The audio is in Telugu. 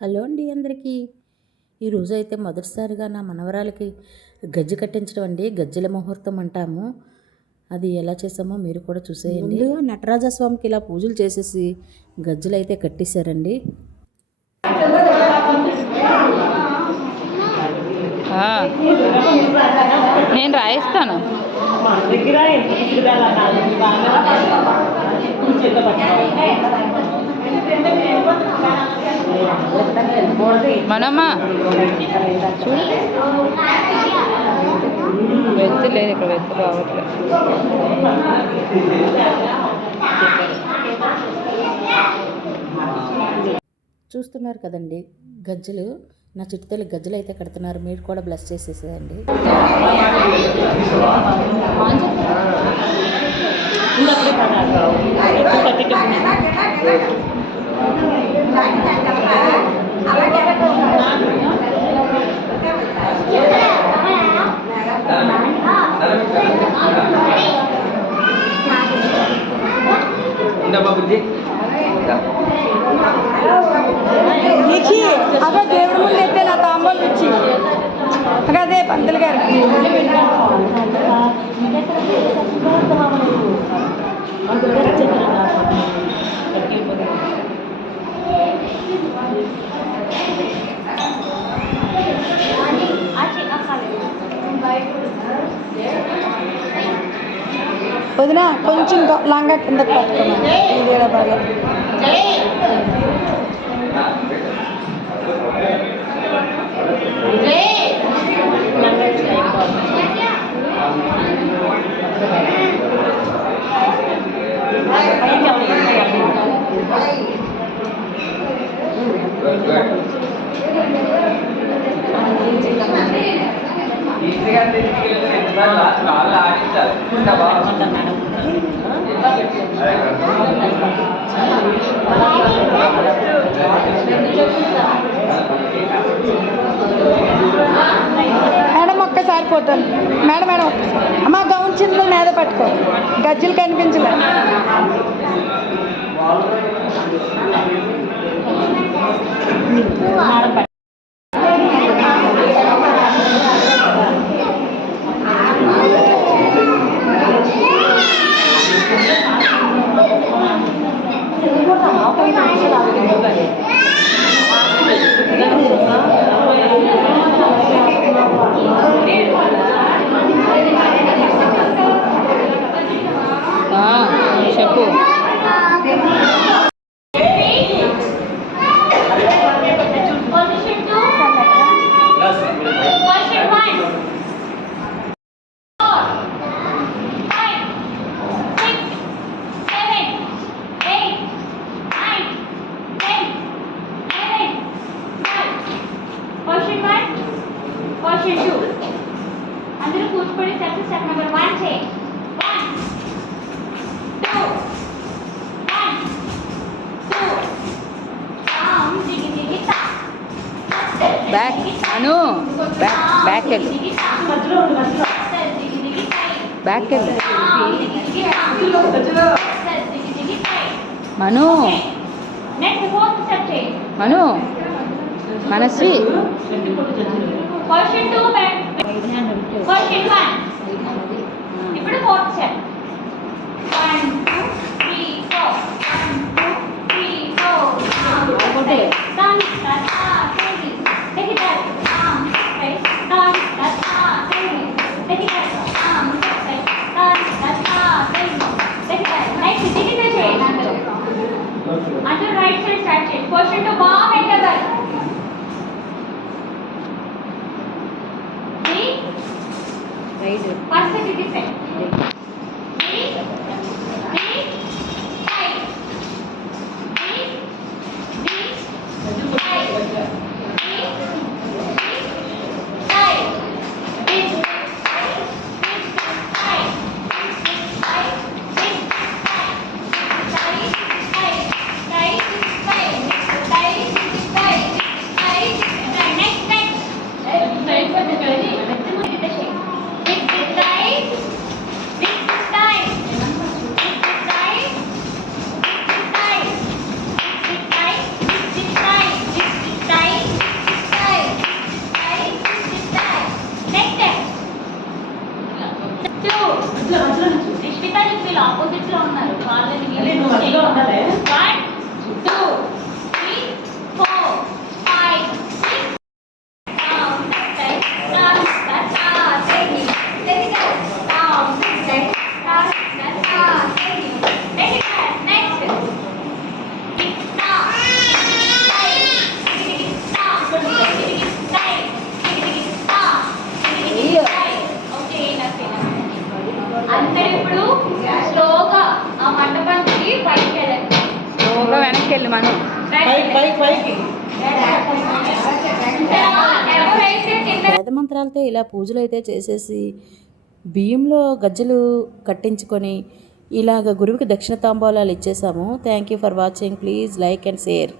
హలో అండి అందరికీ. ఈరోజు అయితే మొదటిసారిగా నా మనవరాలకి గజ్జె కట్టించడం అండి. గజ్జెల ముహూర్తం అంటాము. అది ఎలా చేసామో మీరు కూడా చూసేయండి. ముందుగా నటరాజస్వామికి ఇలా పూజలు చేసేసి గజ్జెలు అయితే కట్టేశారండి. నేను రాయిస్తాను. మనమ్మా చూడు, వెత్తు లేదు ఇక్కడ, వెత్తు రావట్లేదు. చూస్తున్నారు కదండి గజ్జెలు. నా చిట్టుతల్లి గజ్జెలు అయితే కడుతున్నారు. మీరు కూడా బ్లెస్ చేసేసేయండి. అక్కడ దేవుడి ముందు అయితే నా తాంబూలు ఇచ్చి అదే పంతులు గారు వదిన కొంచెం లాంగా కిందకి పట్టుకున్నాను. ఇది బాగా మేడం ఒక్కసారి ఫోటోలు మేడం మేడం అమ్మ గౌన్ చిందులు మీద పట్టుకో, గజ్జలు కనిపించలే. చెప్పు. అందరూ కూర్చోబడి స్టెప్ నెంబర్ 1 చేయి. 1 2 1 2 డౌన్ దిగి దిగి తా బ్యాక్ అను, బ్యాక్ వెళ్ళు, బ్యాక్ వెళ్ళు మను. నెక్స్ట్ ఫోర్త్ స్టెప్ చేయి. Manu Manasvi. Question 2 back. Question 1 ఇప్పుడు ఫోర్త్ స్టెప్. 1 2 3 4 1 2 3 4 ఒకటే డౌన్ కటా చేయి. దగ్గర ఆమ్ రైట్ డౌన్ కటా చేయి. దగ్గర ఆమ్ రైట్ డౌన్ కటా చేయి. దగ్గర నెక్స్ట్ దిగిన చేయి. అందరూ రైట్ సైడ్ స్టార్ట్ చేయి. క్వశ్చన్ 2 బాగా పెట్టాలి. First it is set. ఎవరైతే కింద వేద మంత్రాలతో ఇలా పూజలు అయితే చేసేసి బియ్యంలో గజ్జలు కట్టించుకొని ఇలాగ గురువుకి దక్షిణ తాంబూలాలు ఇచ్చేసాము. Thank you for watching. Please like and share.